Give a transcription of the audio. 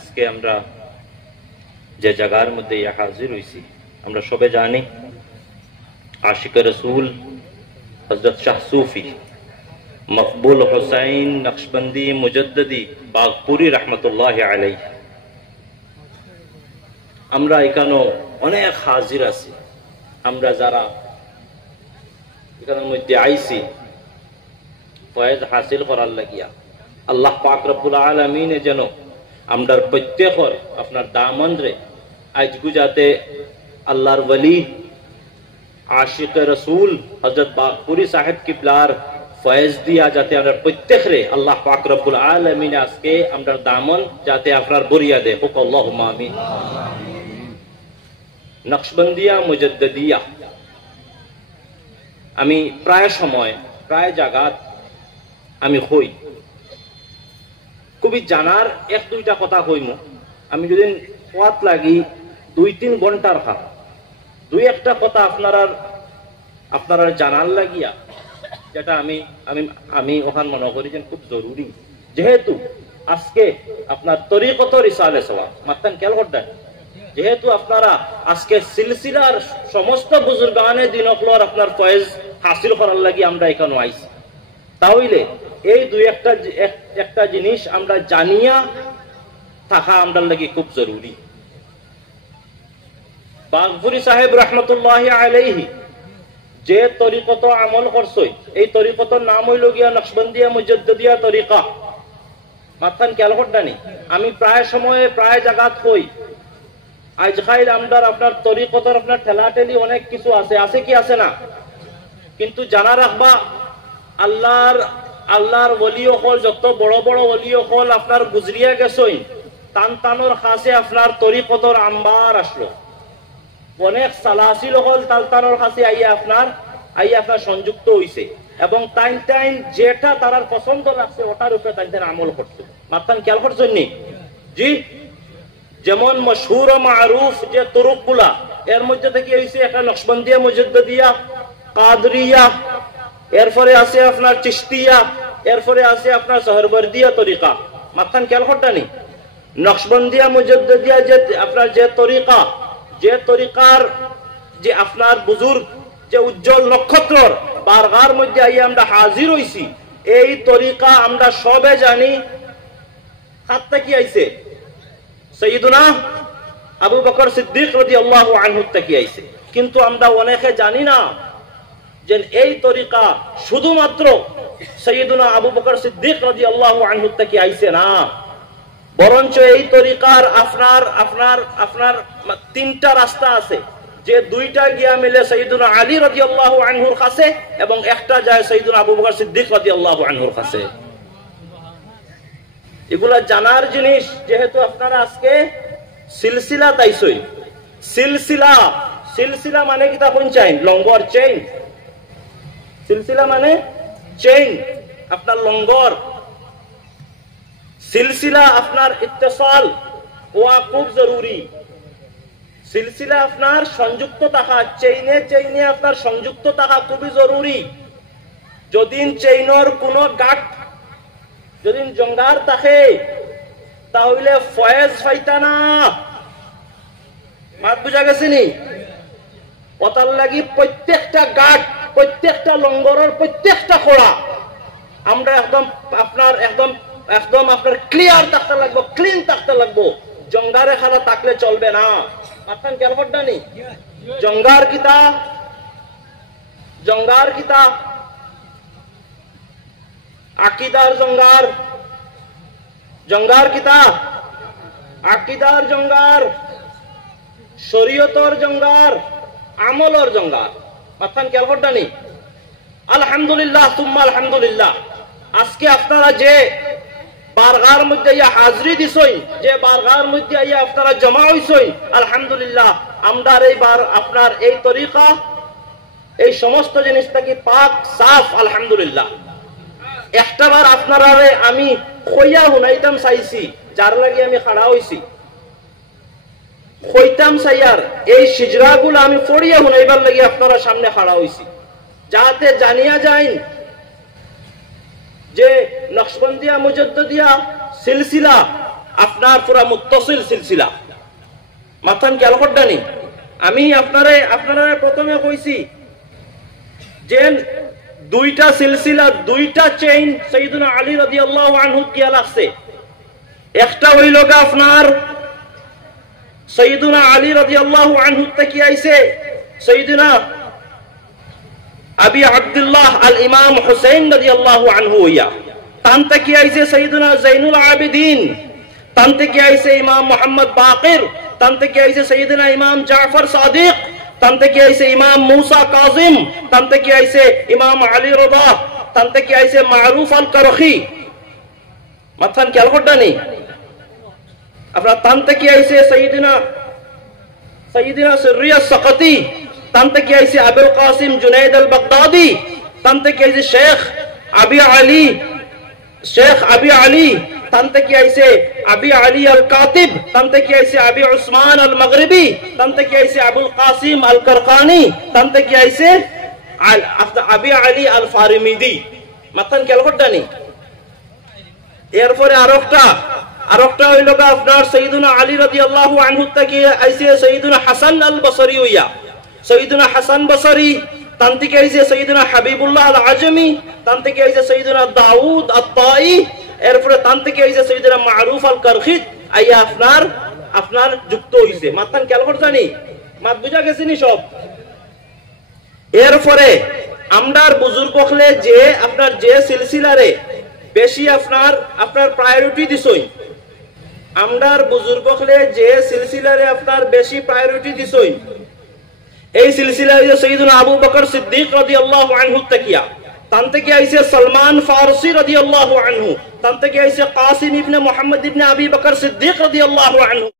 আজকে আমরা যে জায়গার মধ্যে হাজির হয়েছি, আমরা সবে জানি আশিক রসুল হযরত শাহ সুফি মকবুল হুসাইন নকশবন্দি মুজদ্দিদি বাগপুরি রহমতুল্লাহ আলাইহি। আমরা এখানে অনেক হাজির আছি। আমরা যারা এখানের মধ্যে আইছি ফয়েজ হাসিল করার লাগিয়া, আল্লাহ পাক রব্বুল আলামিন যেন আমরার প্রত্যেকর আপনার দামন রে আজগু যাতে আল্লাহর ওলি আশিক রসুল হযরত বাগপুরি সাহেব কিবলার ফয়েজ দিয়া যাতে আমরা প্রত্যেক রে আল্লাহ পাক রব্বুল আলামিন আজকে আমরার দামন যাতে আপনার বরিয়া দে। হুক আল্লাহুম্মা আমিন। নকশবন্দিয়া মুজদ্দিদিয়া আমি প্রায় সময় প্রায় জায়গাত আমি হই, খুবই জানার এক দুইটা কথা কইমু। আমি যদি পথ লাগি 2-3 ঘন্টার দুই একটা কথা আপনারা জানার লাগিয়া, যেটা আমি আমি আমি ওখান মনে করি যে খুব জরুরি। যেহেতু আজকে আপনার তরিকত রিসালে সওয়াব মাত্তান খেয়াল করতেন, যেহেতু আপনারা আজকে সিলসিলার সমস্ত বুজুর্গানে দিনকলর আপনার ফয়েজ হাসিল করার লাগি আমরা এখানে আইছি, তাহলে এই দুই একটা জিনিস আমরা জানিয়া থাকা আমরা লাগি খুব জরুরি। বাগপুরি সাহেব রহমতুল্লাহ আলাইহি যে তরিকত আমল করছই, এই তরিকতর নাম হইল গিয়া নকশবন্দিয়া মুজদ্দিদিয়া তরিকা। মাথান খেয়াল করতানি, আমি প্রায় সময়ে প্রায় জায়গাত হই। আজকাল আমদার আপনার তরিকতর আপনার ঠেলাঠেলি অনেক কিছু আছে কি আছে না, কিন্তু জানা রাখবা আল্লাহর ওলিও হল, যত বড় বড় ওলিও হল আপনার গুজরিয়া গেছই, তানতানোর কাছে আপনার তরিকতর আম্বার আসলো। অনেক সালাসিল হল তালতানোর কাছে আইয়া আপনার সংযুক্ত হইছে, এবং টাইম যেটা তারার পছন্দ লাগছে ওটার উপরে তাই আমল করছে। মাত্রান খেয়াল করছেন নি? জি, যেমন মশহুর ও মারুফ যে তুরুকগুলা, এর মধ্যে থেকে হইছে একটা নকশবন্দিয়া মুজদ্দিদিয়া, কাদরিয়া, এরপরে আছে আপনার চিশতিয়া, এরপরে আছে আপনার সহরবর্দিয়া তরিকা। মাথান খেয়াল করতানি, নকশবন্দিয়া মুজদ্দিদিয়া যে আপনার যে তরিকার যে আপনার বুজুর্গ যে উজ্জ্বল নক্ষত্রর বারগার মধ্যে আইয়া আমরা হাজির হইছি, এই তরিকা আমরা সবে জানি হাতটা কি আইছে সৈয়দুনা আবু বকর সিদ্দিক রাদিয়াল্লাহু আনহু থেকে আইছে। কিন্তু আমরা অনেকে জানি না যে এই তরিকা শুধুমাত্র সৈয়দুনা আবু বকর সিদ্দিক রাদিয়াল্লাহু আনহু থেকে আইছে না, বরঞ্চ এই তরিকার আপনার 3টা রাস্তা আছে, যে 2টা গিয়া মিলে সৈয়দুনা আলী রাদিয়াল্লাহু আনহুর কাছে এবং একটা যায় সৈয়দুনা আবু বকর সিদ্দিক রাদিয়াল্লাহু আনহুর কাছে। এগুলা জানার জিনিস। যেহেতু আপনারা আজকে সিলসিলা তাইছই, সিলসিলা মানে কি তা কোন চেইন, লঙ্গর চেইন। সিলসিলা মানে চেইন, আপনার লঙ্গর। সিলসিলা আপনার ইত্তেসাল হওয়া খুব জরুরি। সিলসিলা আপনার সংযুক্ত থাকা, চেইনে আপনার সংযুক্ত থাকা খুবই জরুরি। যদি চেইনের কোনো গাঁট যদি জঙ্গার থাকে তাহলে ফয়েজ ফাইতা না। মাত বুঝা গেছে নি? ওটার লাগি প্রত্যেকটা গাঁট, প্রত্যেকটা লঙ্গরের প্রত্যেকটা খোড়া আমরা একদম আপনার ক্লিয়ার থাকতে লাগবো, ক্লিন থাকতে লাগবো। জঙ্গারে খালা থাকলে চলবে না। আপনার খেয়াল করবেন, জঙ্গার কিতা আকিদার জঙ্গার কিতা আকিদার জঙ্গার, শরীয়তর জঙ্গার, আমলর জঙ্গার। মাথান খেয়াল করবেন। আলহামদুলিল্লাহ তুম্মা আলহামদুলিল্লাহ, আজকে আপনারা যে বারগার মধ্যে হাজরি দিছই, যে বারগার মধ্যে আপনারা জমা হইছই, আলহামদুলিল্লাহ আমরা আপনার এই তরিকা, এই সমস্ত জিনিসটাকে পাক সাফ। আলহামদুলিল্লাহ একটাবার আপনারা আমি কইয়া শুনাইতাম চাইছি, যার লাগে আমি খাড়া হইছি, কইতাম চাইয়ার এই সিজরাগুলো আমি পড়িয়া শুনাইবার লাগে আপনারা সামনে খাড়া হইছি, যাতে জানিয়া যায় যে নকশবন্দিয়া মুজদ্দিদিয়া সিলসিলা আপনার পুরা মুত্তাসিল সিলসিলা মাথান খেয়াল করডানি আমি আপনারা প্রথমে কইছি যে দুইটা সিলসিলা দুইটা চেইন সাইয়্যিদুনা আলী রাদিয়াল্লাহু আনহু কি লাগছে একটা হইল গা আপনার সাইয়্যিদুনা আলী রাদিয়াল্লাহু আনহু থেকে আইছে সাইয়্যিদুনা আবি আব্দুল্লাহ আল ইমাম হুসাইন রাদিয়াল্লাহু আনহু ইয়া তান থেকে আইছে সাইয়্যিদুনা যায়নুল আবেদিন তান থেকে আইছে ইমাম মুহাম্মদ বাকির তান থেকে আইছে সাইয়্যিদুনা ইমাম জাফর সাদিক তান থেকে আইছে ইমাম মুসা কাজিম তান থেকে আইছে ইমাম আলী রদা তান থেকে আইছে মারুফ আল করখি মাথান খেয়াল করডানি আপনার তান থেকে আইছে সাইয়্যিদুনা সিররিয়া সাকাতি তান থেকে আইছে আবুল কাসিম জুনাইদ আল বাগদাদি তান থেকে আইছে শেখ আবি আলী তান থেকে আইছে আবি আলী আল কাতিব তান থেকে আইছে আবি উসমান আল মাগরিবি তান থেকে আইছে আবুল কাসিম আল কারকানি তান থেকে আইছে আবি আলী আল ফারিমিদি মাথান খেয়াল করডানি এরপরে আরেকটা হইল আপনার সাইয়্যিদুনা আলী রাদিয়াল্লাহু আনহু থেকে আইছে সাইয়্যিদুনা হাসান আল বসরি হইয়া সাইয়্যিদুনা হাসান বসরি তান থেকে আইছে সাইয়্যিদুনা হাবিবুল্লাহ আল আজমি তান থেকে আইছে সাইয়্যিদুনা দাউদ আত-তাই এরপরে তান থেকে আইছে সাইয়্যিদুনা মারুফ আল করখিত আইয়া আপনার যুক্ত হইছে মাথান খেয়াল করছানি মাত বুঝা গেছিনি সব এরপরে আমরার বুজুর্গ হলে যে আপনার যে সিলসিলারে বেশি আপনার প্রায়োরিটি দিছই আমরার বুজুর্গ হলে যে সিলসিলারে আপনার বেশি প্রায়োরিটি দিছই এই সিলসিলায় সাইয়্যিদুনা আবু বকর সিদ্দিক রাদিয়াল্লাহু আনহু তাকিয়া তান থেকে আইছে সালমান ফারসি রাদিয়াল্লাহু আনহু তান থেকে আইছে কাসিম ইবনে মুহাম্মদ ইবনে আবি বকর সিদ্দিক রাদিয়াল্লাহু আনহু